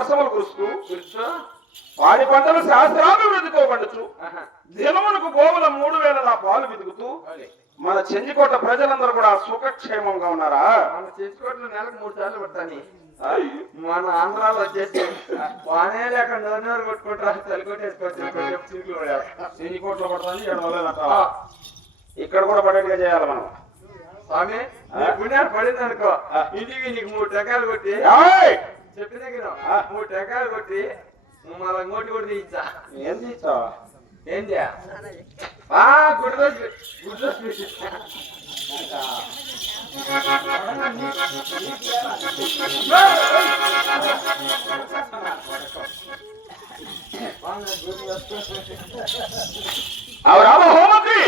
వర్షములు కురుస్తూ పాడి పంటలు శాస్త్రాభివృద్ధితో పండుచు దినమునకు గోవుల 3000 నా పాలు వెతుకుతూ మన చెంజికోట ప్రజలందరూ కూడా సుఖక్షేమంగా ఉన్నారా? మన చెంజికోటలో నెలకు 3 సార్లు పడతాని. మన ఆంధ్రాలో వచ్చేసి వానే లేక నోరు కొట్టుకుంటారు, తలకొట్టేసుకోవచ్చు. చెంజికోటలో పడతాని ఇక్కడ కూడా పడేట్టుగా చేయాలి మనం. స్వామి పుణ్యాలు పడింది అనుకో, ఇంటికి నీకు 3 టెకాయలు కొట్టి చెప్పిన 3 టెకాయలు కొట్టి మళ్ళీ ఇంకోటి కూడా తీయించా. ఏం తీస్తావా? ఏంటి గుడ్డు రామ హోమకి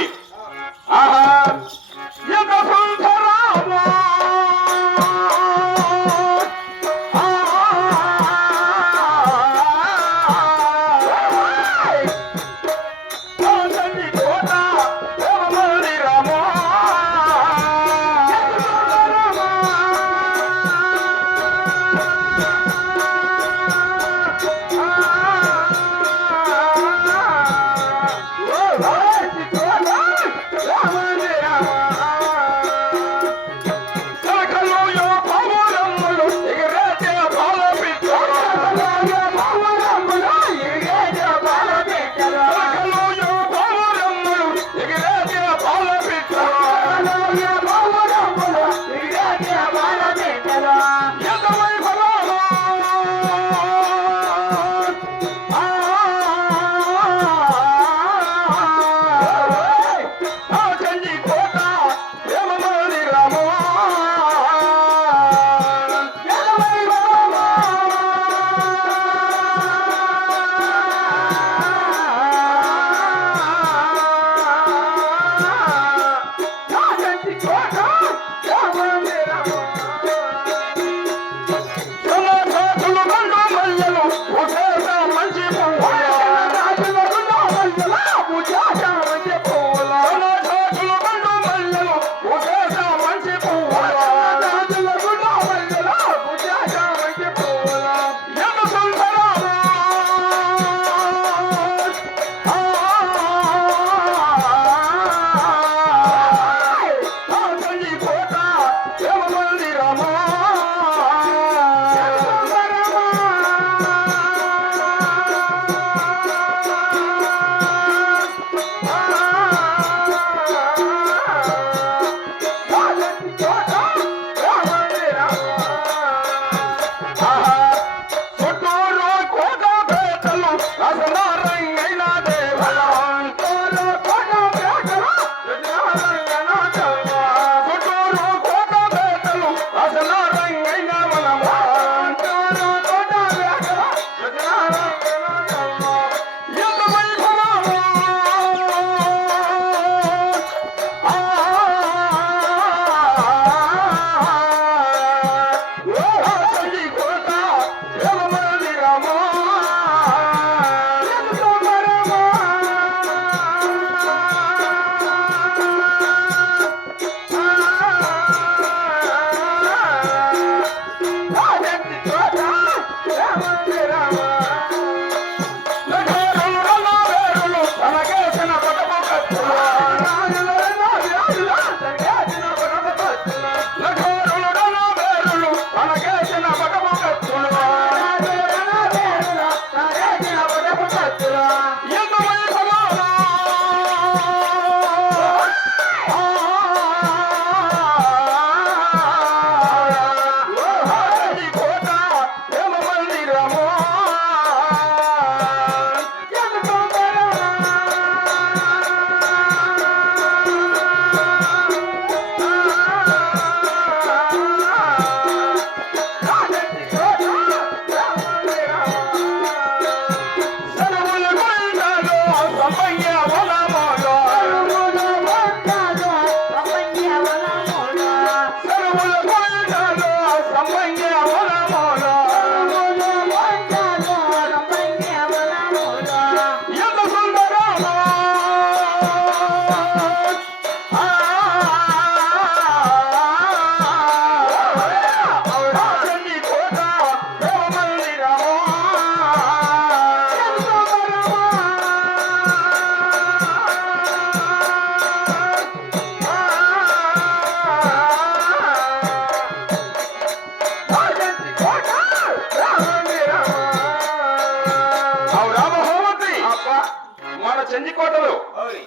చెంజికోటలు అవుని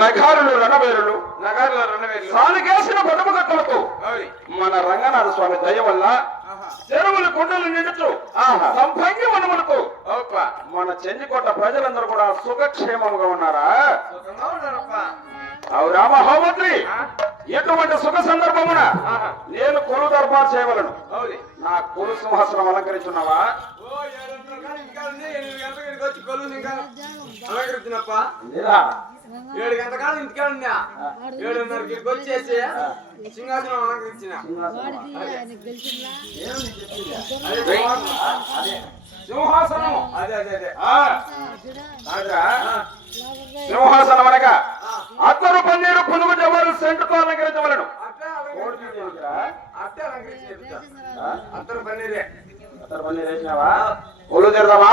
నగారులు రణబేరులు నగర్లో 2000 సాలుకేసిన పడుపు కట్టలతో అవుని మన రంగనాథ స్వామి దయ వల్ల ఆహా చెరువులు కుండలు నిండుచు సంపంగి వనములతో ఓప్ప మన చెంజికోట ప్రజలందరూ కూడా సుఖక్షేమముగా ఉన్నారా? సుఖంగా ఉన్నారప్ప అవురా మహామంత్రి? ఎటువంటి సుఖ సందర్భమున నేను కొలు దర్బార్ చేయవలను. అవుని నా కొలు సింహాసనం అలంకరించున్నావా? ఓ 7 గంటల ఇంకా ఉంది 8 గంటలకు ఇక్కడికి వచ్చి కొలుసు ఇంకా అలంకరించినప్ప లేరా? 7 గంటల కాలం ఇంటికాడ ఉన్నా 7:30కి ఇక్కడికి వచ్చేసి సింహాసనం అలంకరించిన సింహాసనం అదే సింహాసనం అనగా అత్తరు పన్నీరు పునుగు జవారు సెంటుతో అలంకరించవలను. అట్టే అలంకరించి అంతరు పన్నీరే అత్తరు పన్నీరు వేసినావా? కొలు తెరదామా?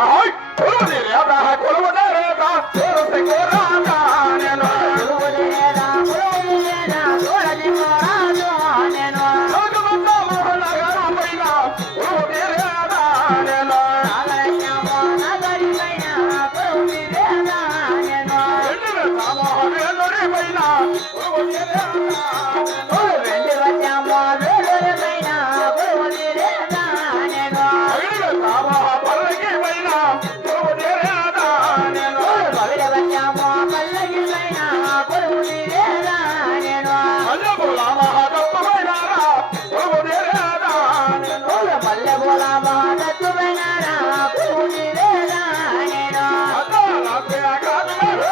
ఆహోయ్ కొలు తెరే బాహ కొలు తెరేదా సోరసే కోరాదా నేను కొలు తెరేదా కొలు తెరేదా సోరసే కోరాదా నేను లోకమంతా మోహనగర పైన కొలు తెరేదా నేను నాగరయ్యమో నాగరిపైన కొలు తెరేదా నేను రెండు సామోహనగర పైన కొలు తెరేదా రెండు వచ్చామో వేరే పైన కొలు తెరేదా నేను సామోహ పల్లకి పైన కొలు తెరేదా నేను పవిత్ర వచ్చామో పల్లకి పైన కొలు తెరేదా నేను మల్లెపూల మహాదత్తుమైన కొలు తెరేదా నేను మల్లెపూల మహాదత్తుమైన కొలు తెరేదా నేను అత్తాలకే కాదుమేడు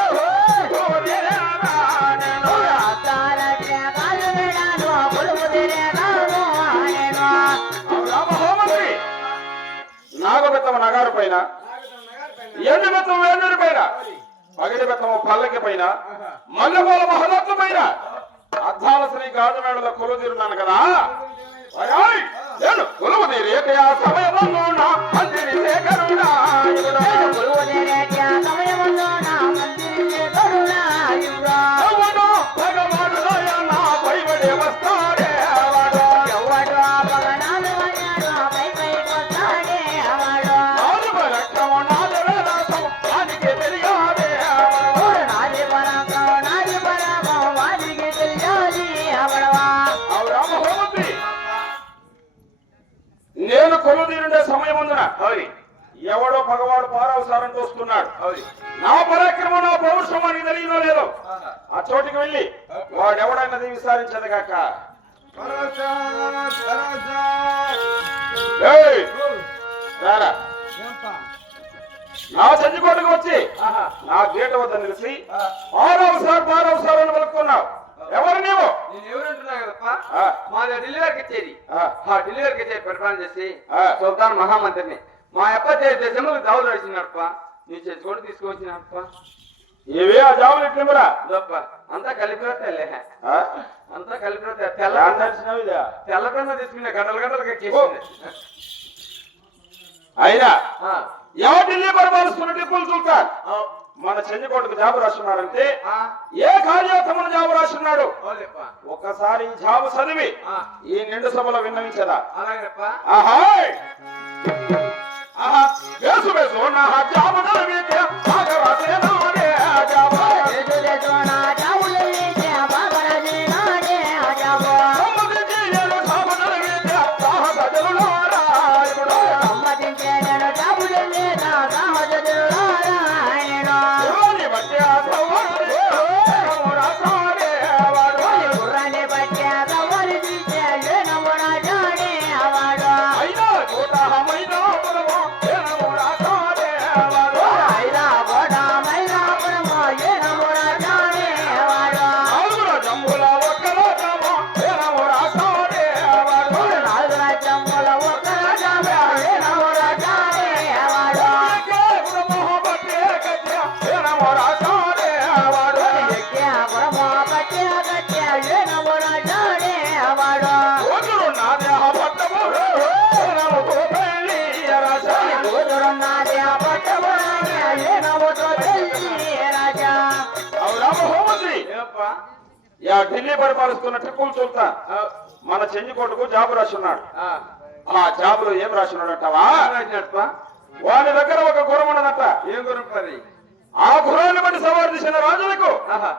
కొలు తెరేదా నేను అత్తాలకే కాదుమేడు కొలు తెరేదా నేను అవునా మహామంత్రి? నాగబెత్తము నగారు పైన ఎండు బెత్తము వేణుడి పైన పగిడి బెత్తము పల్లకి పైన మల్లెపూల మహలత్తు పైన అద్దాల శ్రీ గాజుమేడల కొలు తీరున్నాను కదా. అయ్యాయ్ నేను కొలువు తీరేకయా సమయమున మందిరి శేఖరుడా కొలువు తీరేకయా సమయమున మందిరి శేఖరుడా ఎవడో భగవానుడయ నా పైబడి వస్తాడే ఎవడో భగవానుడయ నా పైబడి వస్తాడే నాది పరక్రమ నాది వేదాసం వానికి తెలియాదే నాది పరక్రమ వానికి తెలియాలి అవురా మహోమంత్రి? నేను కొలు తీరుండే సమయం ఉందిన ఎవడో పగవాడు పారవసారం చూస్తున్నాడు. నా పరాక్రమం నా పౌరుషం అని తెలియదో లేదో ఆ చోటికి వెళ్ళి వాడెవడైనది విచారించదు కాక. నా చెంచుకోటకు వచ్చి నా గేట వద్ద నిలిచి పారవసారు అని పలుకున్నావు. ఎవరు నీవు? నేను ఎవరంటున్నా కదప్ప మాది ఢిల్లీ వరకు ఇచ్చేది ఢిల్లీ వరకు ఇచ్చేది పరిపాలన చేసి సుల్తాన్ మహామంత్రిని మా అప్ప దేశంలో దావులు నడిచినప్ప నీ చెట్టుకోటి తీసుకొచ్చినప్ప ఏవే ఆ జాములు ఇట్లేమరా గొప్ప అంతా కలిపిన తెల్లే అంతా కలిపిన తెల్లకుండా తీసుకునే గంటలు చేసింది. అయినా ఎవరు ఢిల్లీ పరిపాలిస్తున్న టిప్పులు సుల్తాన్ మన చెంచుకోటకు జాబు రాస్తున్నాడంటే ఏ కార్యోత్తమను జాబు రాస్తున్నాడు? ఒక్కసారి జాబు చదివి ఈ నిండు సభలో విన్నవించదా? ఆహాయ్ వేసు వేసు నా జాబు చదివితే బాగా రాసేనాడే జాబు నా జాబు చదివితే బాగా రాసేనాడే జాబు సమ్మతించి నేను జాబు చదివితే సాహస జలులారా ఇప్పుడు సమ్మతించి నేను జాబు చదివితే సాహస జలులారా గుర్రాన్ని బట్టి ఆ సవ్వరు రాసాడే వాడు గుర్రాన్ని బట్టి ఆ సవ్వరు తీసే నమోరాజాడే వాడు అయినా కోట మైనా పురమో నమోరాజాడే వాడు అయినా కోట మైనా పురమో నమోరాజాడే వాడు నాలుగుల జంబుల ఒక్కలో జమో నమోరాజాడే వాడు నాలుగుల జంబుల ఒక్కలో జమో నమోరాజాడే వాడు పురమో బట్టి కట్టే నమోరాజాడే వాడు పురమో బట్టి కట్టే నమోరాజాడే వాడు ఓదురు నా దేహ పట్టము నమోతో పెళ్లి రాజా ఓదురు నా దేహ పట్టము నమోతో పెళ్లి రాజా అవురా మహోమంత్రి? యా ఢిల్లీ పరిపాలిస్తున్న టిప్పులు సుల్తాన్ మన చెంచుకోటకు జాబు రాస్తున్నాడు. ఆ జాబులో ఏం రాస్తున్నాడు అంటావా? వాని దగ్గర ఒక గుర్రం ఉన్నదట. ఏం గురం పది? ఆ గుర్రాన్ని బట్టి సవారు చేసిన రాజులకు ఆహా,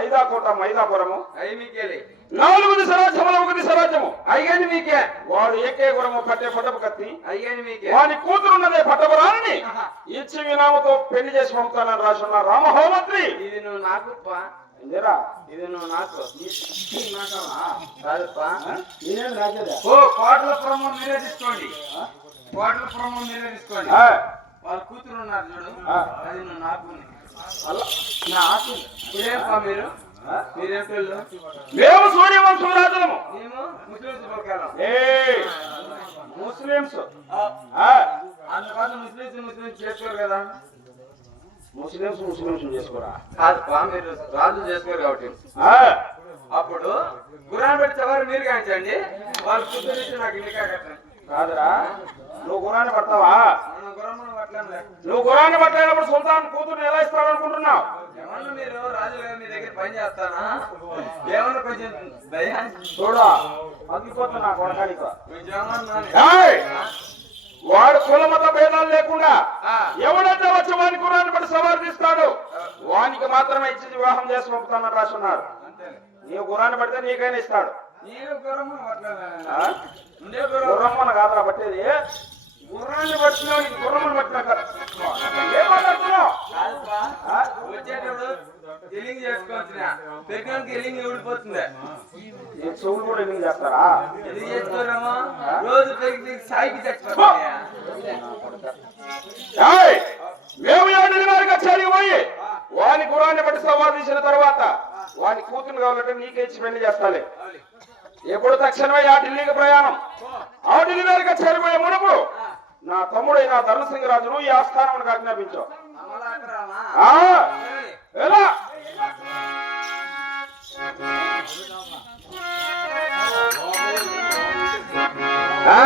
ఐదాకోట మైదాపురము, అయి మీకేలే. 4 దిశ రాజ్యముల 1 దిశ రాజ్యము. అయ్యాని మీకే. వాడు ఎక్కే గురము పట్టే పట్టపు కత్తి. అయ్యాని మీకే. వాని కూతురున్నదే పట్టపురాణిని ఇచ్చి వినామతో పెళ్లి చేసి పంపుతానని రాసున్న రామహోమంత్రి. ఇది నువ్వు నాకు పా. ఇందిరా ఇది నువ్వు నాకు కాదుపా. నేనేం రాజేదా? ఓ కోటల పురము మీరే తీసుకోండి. కోటల పురము మీరే తీసుకోండి. వాళ్ళ కూతురు ఉన్నారు చూడు, అది నువ్వు నాకు. నాకు ఇదేంపా మీరు? మీరేం పిల్లలు? మేము సూర్యవంశం రాజులము. మేము ముస్లింస్ పలకాలం. ముస్లింస్ అందుకోసం ముస్లింస్ చేసుకోరు కదా. ముస్లింస్ చేసుకోరా? కాదుపా, మీరు రాజు చేసుకోరు కాబట్టి. అప్పుడు గురాన్ని పెట్టి ఎవరు మీరు కాంచండి, వాళ్ళ కూతురు ఇచ్చి నాకు ఇంటికా కట్టండి. కాదురా, నువ్వు గురాన్ని పడతావా? మనం గుర్రం పట్టలేంలే. నువ్వు గురాన్ని పట్టలేనప్పుడు సుల్తాన్ కూతురుని ఎలా ఇస్తావు అనుకుంటున్నావు? ఏమన్నా మీరు రాజు గారు మీ దగ్గర పని చేస్తానా? ఏమన్నా కొంచెం దయా చూడా అగ్గిపోతున్నా నా కొడకానికి. కొంచెం ఏమన్నా వాడు కులమత భేదాలు లేకుండా ఎవడైతే వచ్చి వాని గురాన్ని బట్టి సవారు తీస్తాడు వానికి మాత్రమే ఇచ్చి వివాహం చేసి పంపుతానని రాసున్నారు. నీవు గురాన్ని పడితే నీకైనా ఇస్తాడు. గుర్రమ్మను కాదురా పట్టేది, గుర్రాన్ని పట్టిన గుర్రమ్మను పట్టినాక ఏం మాట్లాడుతున్నావు? వచ్చేటప్పుడు ఎలింగ్ చేసుకోవచ్చునా? పెరిగినానికి ఎలింగ్ ఊడిపోతుంది. చెవులు కూడా ఎందుకు చేస్తారా? ఇది చేసుకోరామా? రోజు పెరిగి సాయికి చచ్చిపోతాయా? మేము ఏడు వారికి వచ్చాడు పోయి వాని గురాన్ని బట్టి సవాలు తీసిన తర్వాత వాని కూతురు కావాలంటే నీకే ఇచ్చి పెళ్లి చేస్తాలే. ఎప్పుడు తక్షణమే ఆ ఢిల్లీకి ప్రయాణం. ఆ ఢిల్లీ వారికి చేరిపోయే మునుపు నా తమ్ముడైన ధర్మసింగ్ రాజును ఈ ఆస్థానం ఆజ్ఞాపించు. ఎలా ఆ